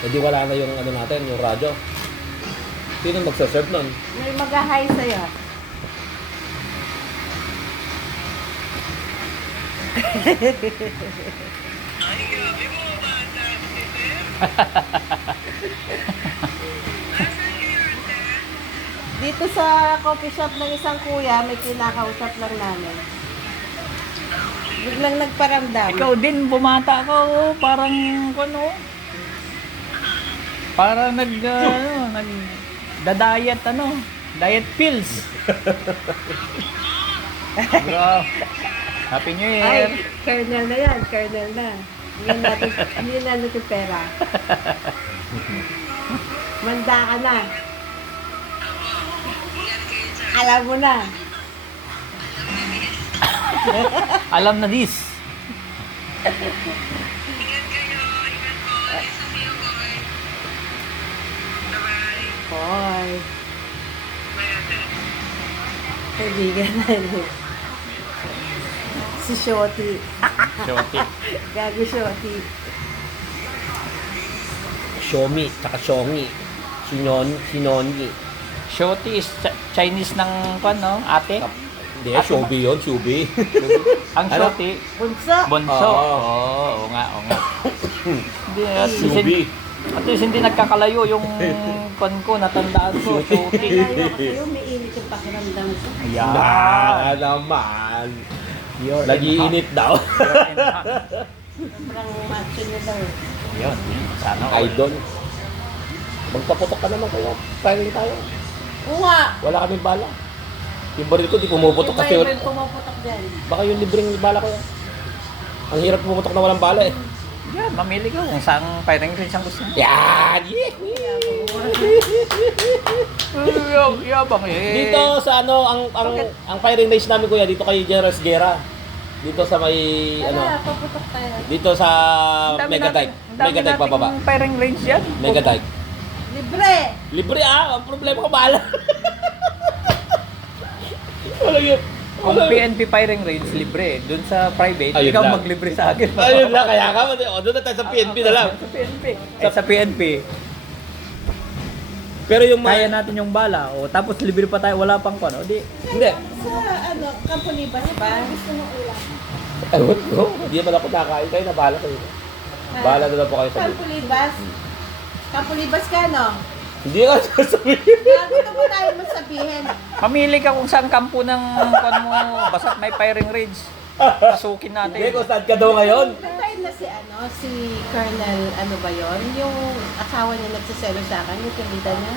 Hindi wala na yung ano natin, yung radyo. Sino magsaserve nun? May mag-hi sa'yo. Ay, grabe mo, bata. Dito sa coffee shop ng isang kuya, may kinakausap lang namin. Biglang nagparamdam. Ikaw din, bumata ka, oh. Parang, ano, parang nagda-diet, diet pills. Bro, Happy New Year. Ay, kernel na yan, kernel na. Hindi na natin pera. Manda ka na. Alam mo na. Alam na this. Ingat kayo. Ingat po. Nice to see you, boy. Bye-bye. Hoy, Bye, ate. kaibigan na yun. Si Shoti. Shoti. Gago Shoti. Xiaomi, tsaka Xiaomi. Sinoni. Shoti is Chinese ng, ate. Hindi, Xiaomi yun, Xiaomi. Ang Ano? Shoti, Bunso. bunso. Oo. Oo nga. Hindi, Xiaomi. at least hindi nagkakalayo yung kon ko, natandaan ko, Shoti. Kaya ko sa'yo, may init yung pakiramdam ko. Ayan. Na naman. Pure Nag-iinit daw. Sobrang macho niya daw. Yun. Sana all. Idol. Magpaputok ka naman kaya. Paring tayo. Oo nga. Wala kaming bala. Yung baril ko, di pumuputok kasi. May pumuputok dyan. Baka yung libreng bala ko yan. Ang hirap pumuputok na walang bala eh. Yan, mamili ka kung saan firing range ang gusto mo. Yan! Yabang eh. Dito sa ano, ang firing range namin kuya, dito kay General Guerra. Dito sa may, Tara, paputok tayo. dito sa Megadike. Megadike pababa. Firing range yan. Megadike. Libre! Libre ang problema ko bala. Wala yun. Kung PNP firing range, libre. Doon sa private, Ayun ikaw lang. maglibre sa akin. Ayun lang, kaya ka. Doon na tayo sa PNP na lang. Sa PNP. Sa PNP, Pero yung kaya mga... natin yung bala. O, tapos libre pa tayo, wala pang kono. Di, Hindi. Sa Campo Libas ba? Gusto mo ulam? Ewan ko. Hindi naman ako nakain. Kayo na bahala kayo. Bahala na lang po kayo sa Campo Libas? Campo Libas ka, no? Hindi ka sasabihin. Gago na mo tayo masabihin. mamili ka kung saan kampo ng kon mo. Basta may firing range. Pasukin natin. Hindi, kung saan ka daw ngayon. Natayin na si Colonel, ano ba yon? Yung asawa niya nagsaselo sa akin, yung kabita niya.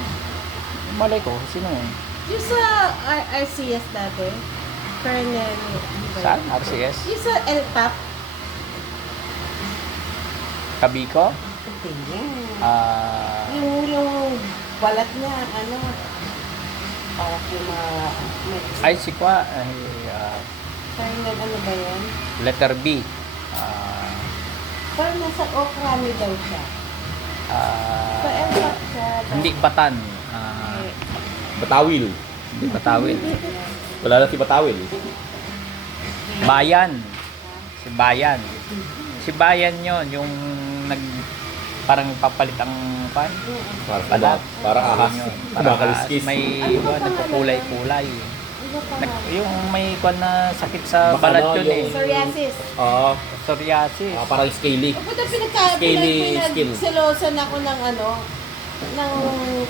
Malay ko, sino yun? Yung sa RCS dati, Colonel, ano ba yun? Saan? RCS? Yung sa LTAP. Kabiko? Hindi. Yung balat niya, ano, parang yung ay, si Kwa. Ay, Colonel, ano ba yan? letter B. Parang nasa Okrami daw siya. Sa LTAP siya. Hindi Batan. Batawil. Hindi Batawin. Wala na si Batawil. Bayan. Si Bayan. Si Bayan yon yung parang papalit ang pan. Para ahas. Para Makaliskis. may nagkukulay-kulay. Ano pa nga? Yung may kwan na sakit sa Baka balat ano, yun eh. yung- Psoriasis. Oo. Psoriasis. Parang scaly. Ba't Scaly skin. pinagsilosan ako ng ano, ng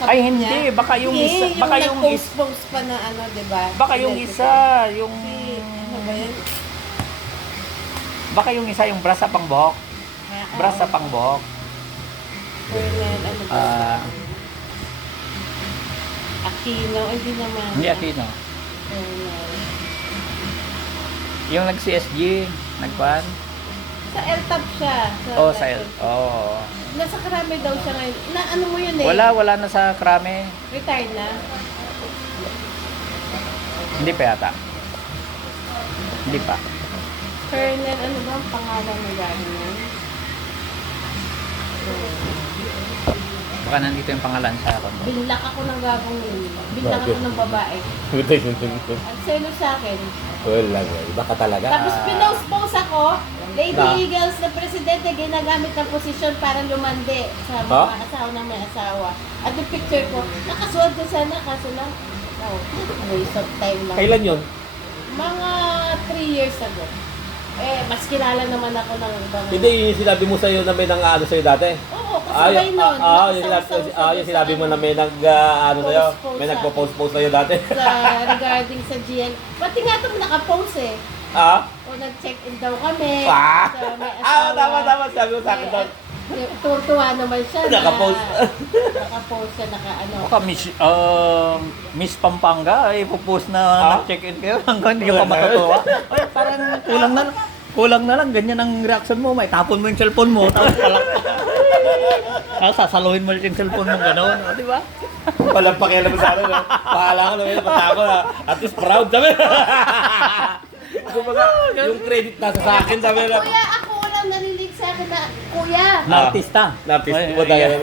Ay, kapit hindi. niya? Baka yung Hindi, isa. Baka yung isa. nag-post pa na ano, diba? Baka yung isa. Yung... Ano ba yun? Baka yung isa yung bras sa pangbuhok. Bras sa pangbuhok. Colonel, ano ba? Aquino, hindi naman. Hindi Aquino. Colonel. Yung nag-CSG. Nagpan. Sa LTAP siya. Oh, sa Oh. Nasa Karami daw siya ngayon. Na ano mo yun eh? Wala na sa krame. Retired na. Hindi pa yata. Hindi pa. Colonel, ano ba ang pangalan na gano'n yan? Baka nandito yung pangalan sa ako. Binlak ako ng gagong yun. Binlak ako ng babae. Ang selo sa akin. Wala, iba ka talaga. Tapos pinost-post ako, Lady Na? Eagles na presidente ginagamit ng posisyon para lumande sa mga Ha? asawa ng may asawa. At yung picture ko, nakasuot ko sana, kaso lang, waste of time lang. Kailan yun? Mga 3 years ago. Mas kilala naman ako ng ibang... Hindi, yun yung sinabi mo sa'yo na may nang-ano sa'yo dati. Oo, kasi may nun. Yung sinabi mo na may nag-ano sa'yo, Post-post may sa- nagpo-post-post sa'yo dati. regarding sa GL. Pati nga itong nakapost eh. Ah? O nag-check-in daw kami. Ah! Sa may asawa. Tama, sabi mo sa akin daw. Tuwa naman siya. Nakapost. Nakapost siya, naka-ano. Baka Miss Pampanga, ay ipopost na nag-check-in kayo hanggang hindi ka pa matutuwa. Ay, parang kulang na lang, ganyan ang reaction mo. May tapon mo yung cellphone mo, tapos sasaluhin mo yung cellphone mo, gano'n, di ba? Walang pakialam sa akin. Pahala ka naman, patako na. At least proud sabi. Kumbaga, yung credit nasa sa akin sabi na. Kuya, ako walang narinig sa akin na, Kuya. Na artista. Na-artist Ay, mo ay, tayo. ay.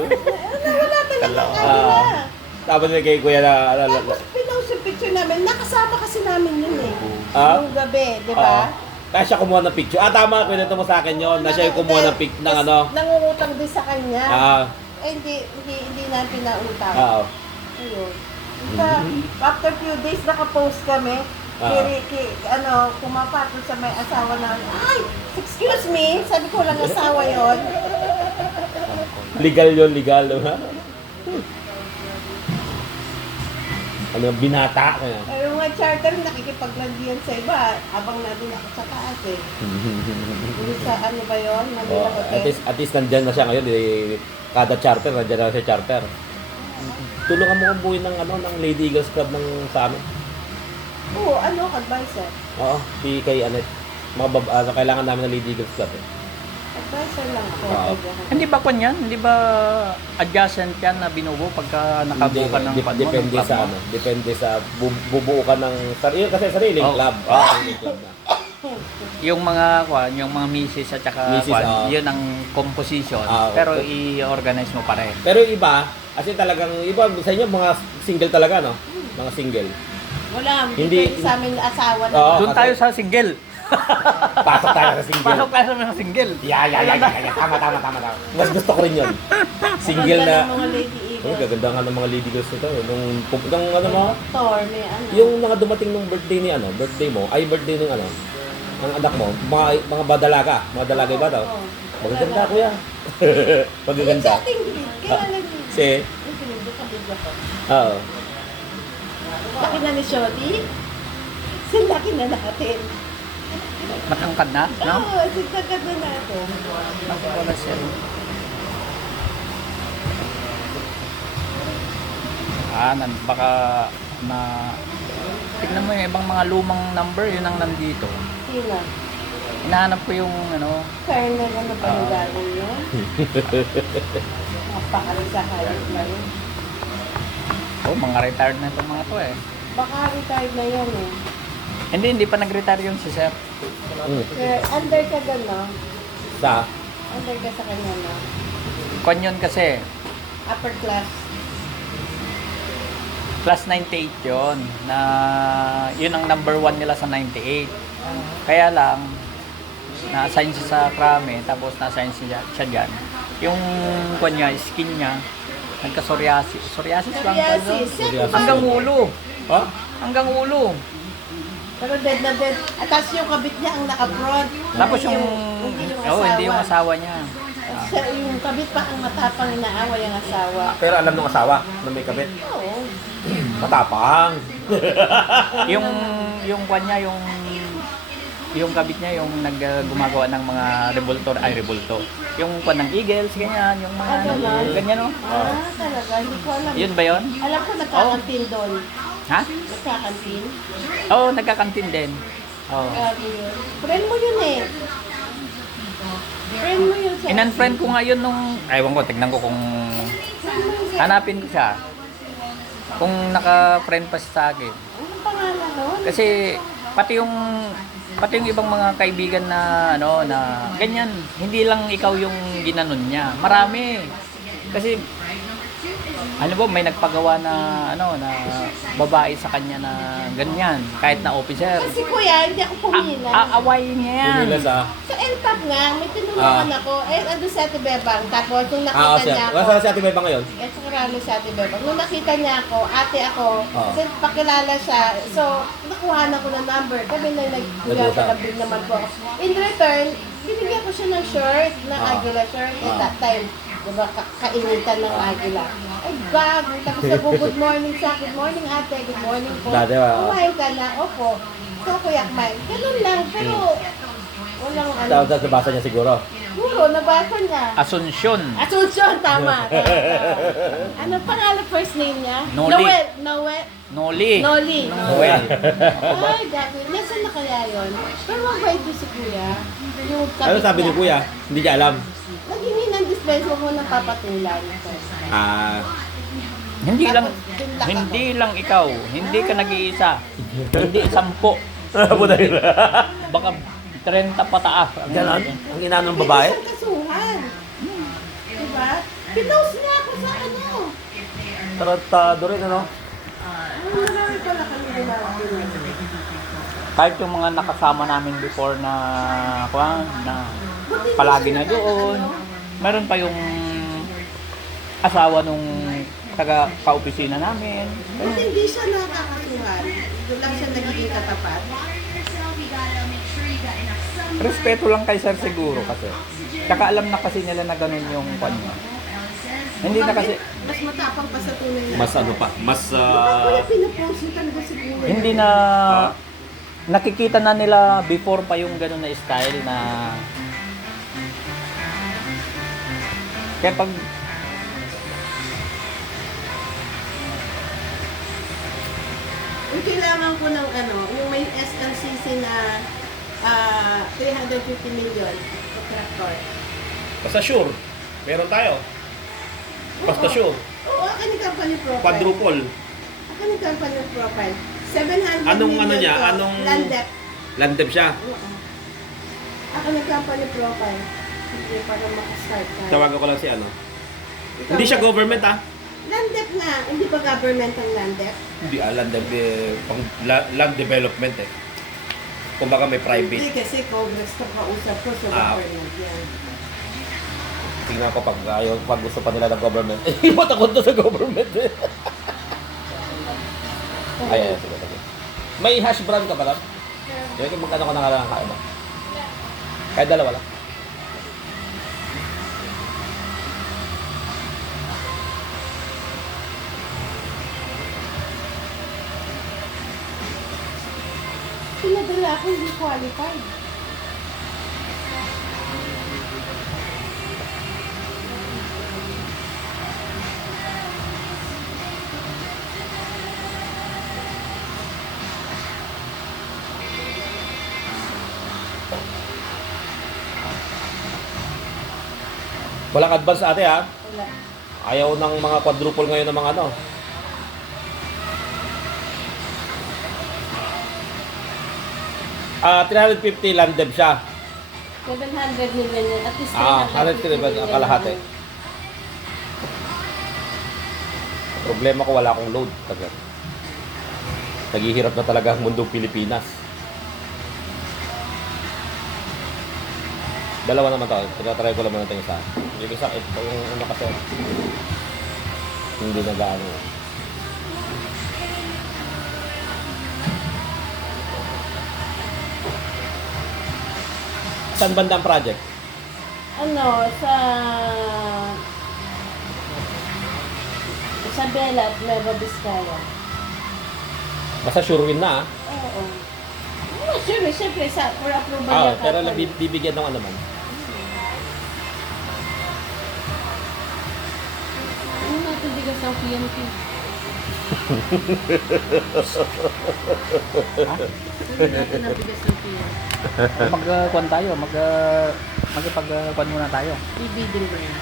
Wala talaga kanina. Tapos yung kay kuya na. Tapos pinost yung picture namin, nakasama kasi namin yun eh. Ah? Yung gabi, di ba? Kaya siya kumuha ng picture. Tama, kwento mo sa akin yun. Na siya yung kumuha ng pic ng ano. Nangungutang din sa kanya. Ah, Hindi na pinautang. oo. Ayun. After few days, nakapost kami. Pumapatol sa may asawa na, ay, excuse me, sabi ko lang asawa yon. Legal yun, legal. Ha? Ano, binata. Kaya. Yung mga charter, nakikipaglandian sa iba, habang nandun ako sa taas eh. Hindi sa ano ba yun? Manila Oh, Hotel. at least nandyan na siya ngayon. Kada charter, nandyan na siya charter. Tulungan mo kong buuin ng, ng Lady Eagles Club ng sa amin. Oo, advisor. Oo, si kay Anet. Kailangan namin ng Lady Eagles Club. Advisor lang ako. Oo. Hindi ba kwan yan? Hindi ba adjacent yan na binubo pagka nakabuo ka ng kwan mo? Depende ng club sa mo? depende sa bubuo ka ng sarili kasi sariling Oh. club. Sariling club na. Yung mga kwan, yung mga misis at saka Misis, kwan, yun ang composition. Pero i-organize mo pa rin. Pero yung iba, kasi talagang iba sa inyo mga single talaga, no? Mga single. Wala, Hindi- hindi sa amin asawa na. Oo. Doon tayo sa single. Pasok tayo sa single. Pasok tayo sa mga single. Yeah. Tama. Mas gusto ko rin yun. Single Ganda na. ng mga Lady Oh, Eagles. gaganda nga ng mga Lady Girls nito. Nung ano mo, Thor, may ano. yung mga dumating nung birthday ni birthday mo, ay birthday ng ng anak mo, mga dalaga ba daw? Oo. Magaganda kuya. Magaganda. Sa ating grid, kaya lang yun. Si, Yung pinindot ka video ko. oo. Laki na ni Shorty. Laki na natin. Matangkad na, no? Oo, sigtagad na natin. Wala siya. Baka na tignan mo yung ibang mga lumang number, yun ang nandito. Sino? Hinahanap ko yung Colonel, ano pa yung gagawin yun? Napakali sa kalit na yun. mga retired na itong mga to eh. Baka retired na yun eh. Hindi pa nag-retire yung si Sir. Under ka doon, no? Sa, Under ka sa kanya, no? Kwan yun kasi, Upper class. class 98 yun, na yun ang number 1 nila sa 98. Kaya lang, na-assign siya sa Krame, tapos na-assign siya dyan. Yung kwan niya, skin niya, nagka-psoriasis. Psoriasis lang ba? Psoriasis. Psoriasis. Hanggang ulo. ha? Hanggang ulo. Pero dead na dead. At tapos yung kabit niya ang naka-prod. Tapos Hindi yung, hindi yung asawa niya. At siya, yung kabit pa ang matapang inaaway ang asawa. Pero alam ng asawa na may kabit. Oo. Matapang. yung kwan niya, yung kabit niya, yung gumagawa ng mga revoltor, revolto. Yung kwan ng Eagles, ganyan, yung mga, ganon. ganyan no? Talaga. Hindi ko alam. Yun ba yun? Alam ko nagkakantin doon. Ha? Nagkakantin. Oo, nagkakantin din. Oo. Grabe yun. Friend mo yun eh. Friend mo yun siya. In-unfriend ko nga yun nung, ewan ko, tignan ko kung hanapin ko siya. Kung naka-friend pa siya sa akin. Anong pangalan nun? Kasi pati yung ibang mga kaibigan na na ganyan, hindi lang ikaw yung ginanon niya. Marami. Kasi ano ba, may nagpagawa na ano na babae sa kanya na ganyan, kahit na officer. Kasi kuya, hindi ako pumila. Aawayin niya yan. Pumila sa... Sa NTAP nga, may tinulungan ako. Ando sa Ate Bebang. Tapos nung nakita siya. niya ako, Wala si Ate Beba ngayon? sa karami sa Ate Bebang. Nung nakita niya ako, ate ako, kasi pakilala siya. So, nakuha na ko ng number. Kami na nag-alabing naman po ako. In return, binigyan ko siya ng shirt, na Aguila shirt. At that time, diba, kainitan ng Aguila. Ay, gago. Tapos sabi, good morning siya. Good morning, ate. Good morning po. Dati ba? Kumain ka na? Opo. So, kuya, kumain. Ganun lang. Pero, walang ano. Tapos nabasa niya siguro. Siguro, nabasa niya. Asunsyon. Asunsyon, tama. Ano pangalan first name niya? Noli. Noel. Noli. Noli. Noel. Ay, gabi. Nasaan na kaya yun? Pero mabait doon si kuya. Yung Ano sabi ni niya. Kuya? Hindi niya alam. Naghingi ng dispense mo ng papatulan. Hindi lang ikaw, hindi ka nag-iisa. Hindi 10. Puta yun. Baka 30 pataas. Ganon? Ang ina ng babae? May isang kasuhan. Diba? Pinost niya ako sa ano. Tarantado rin, ano? Marami pala kami ginagawa. Kahit yung mga nakasama namin before na palagi na doon. Meron pa yung asawa nung taga ka-opisina namin. Ba't hindi siya nakakasuhan? Doon lang siya nagiging katapat. Respeto lang kay sir siguro kasi. Tsaka alam na kasi nila na ganun yung kanya. Hindi na kasi, Mas matapang pa sa tunay na. Mas ano pa? Mas... Wala pinapost niya talaga siguro. hindi na nakikita na nila before pa yung ganun na style na kaya pag Yung kailangan ko ng ano, yung may SLCC na 350 million sa tractor. Basta sure. Meron tayo. Basta sure. Oo, akin yung company profile. Quadruple. Akin yung company profile. 700 Anong million ano niya? to. Anong- Landep. Landep siya. Oo. Akin yung company profile. Hindi para makastart tayo. Tawagan ko lang si ano. Ikaw, Hindi siya government ah. Landep nga. Hindi ba government ang Landep? Hindi Landep pang land development eh. Kumbaga may Hindi private. kasi Congress ka kausap ko sa government yan. Tingnan ko pag gusto pa nila ng government. Eh, matakot na sa government eh. Ay, sige. May hash brown ka ba lang? Yung magkano ka na kain ba? Kahit dalawa lang. Pinadala ako, hindi qualified. Walang advance ate ha. Wala. Ayaw ng mga quadruple ngayon ng mga ano. Ah, 350 landeb siya. 700 million yan. At least 100 million kalahati. yan. Problema ko wala akong load. Tagal. Naghihirap na talaga ang mundong Pilipinas. Dalawa naman to. Try ko lang muna ito yung isa. Yung isa, ito yung ano kasi. Hindi na gaano. Saan banda ang project? Ano, sa Isabela at Nueva Vizcaya. Basta sure win na ah. Oo. Oh, sure, siyempre, for approval Ah, ng pero company. bibigyan ng ano man. Ano natin bigas ang PNP? Ano natin ang bigas ng PNP? magkuhan tayo, magipagkuhan muna tayo. Bibidding ba yan?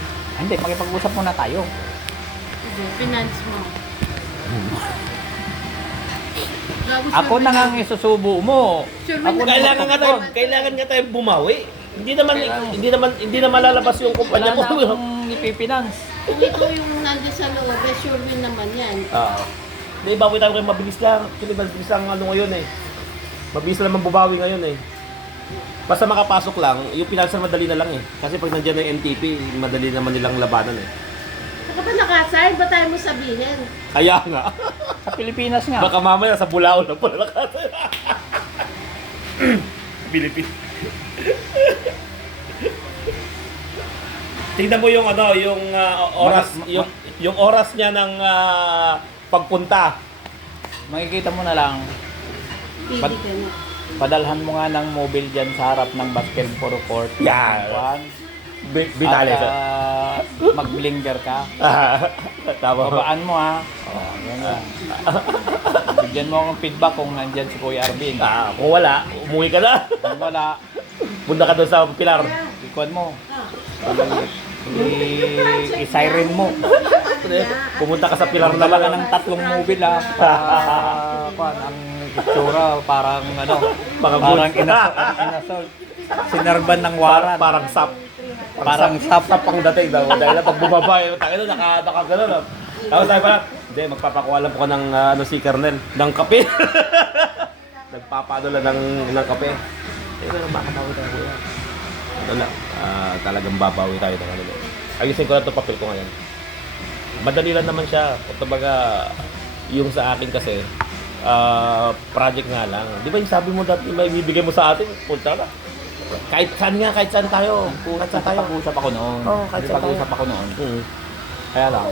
Hindi, magipag-usap muna tayo. Hindi, finance mo. Gago, Ako sure na nga win ang isusubo mo. Sure Ako win na Kailangan nga tayo bumawi. Hindi naman malalabas yung kumpanya Wala na mo. akong ipipinance. Kung ito yung nandiyan sa loob, eh, sure win naman yan. Oo. Hindi, bawi tayo kayo mabilis lang. Actually, mabilis lang ano ngayon eh. Mabilis lang mabubawi ngayon eh. Basta makapasok lang, yung pinansan madali na lang eh. Kasi pag nandiyan na yung NTP, madali naman nilang labanan eh. Saka ba nakasign? Ba tayo mo sabihin? Kaya nga. Sa Pilipinas nga. Baka mamaya sa Bulao lang pala nakasal. Pilipin. Tingnan mo yung ano, yung oras, yung oras niya ng pagpunta. Makikita mo na lang, Pili Ba't- ka na. padalhan mo nga ng mobile dyan sa harap ng basketball court. Yan. Juan. Binali At, sa. mag-blinger ka. Tama. Babaan mo ha. Oh, ganyan. Bigyan mo akong feedback kung nandyan si Kuya Arvin. Kung wala, umuwi ka na. Kung wala, Punta ka doon sa Pilar. ikuan mo. I-siren mo. Pumunta ka sa Pilar na Dala ka lang. ng 3 mobile ha. Kuan, ang itsura parang ano, parang inasol. Sinarban ng waran. Parang sap. Parang sap. Sap ang dating daw. Dahil na pag bumaba, tayo nakagano na. Tapos tayo parang, hindi, magpapakuha lang po ko ng si Kernel, ng kape. Nagpapadala ng kape. Pero makabawi tayo kuya. Ano lang, talagang babawi tayo ng ano. Ayusin ko na ito papel ko ngayon. Madali lang naman siya. Kumbaga, yung sa akin kasi, project nga lang. Di ba yung sabi mo dati, may bibigay mo sa atin, punta na. Kahit saan tayo. Kahit saan tayo. Pag-usap ako noon. Oo, kahit saan tayo. Pag-usap ako noon. Hmm. Kaya lang,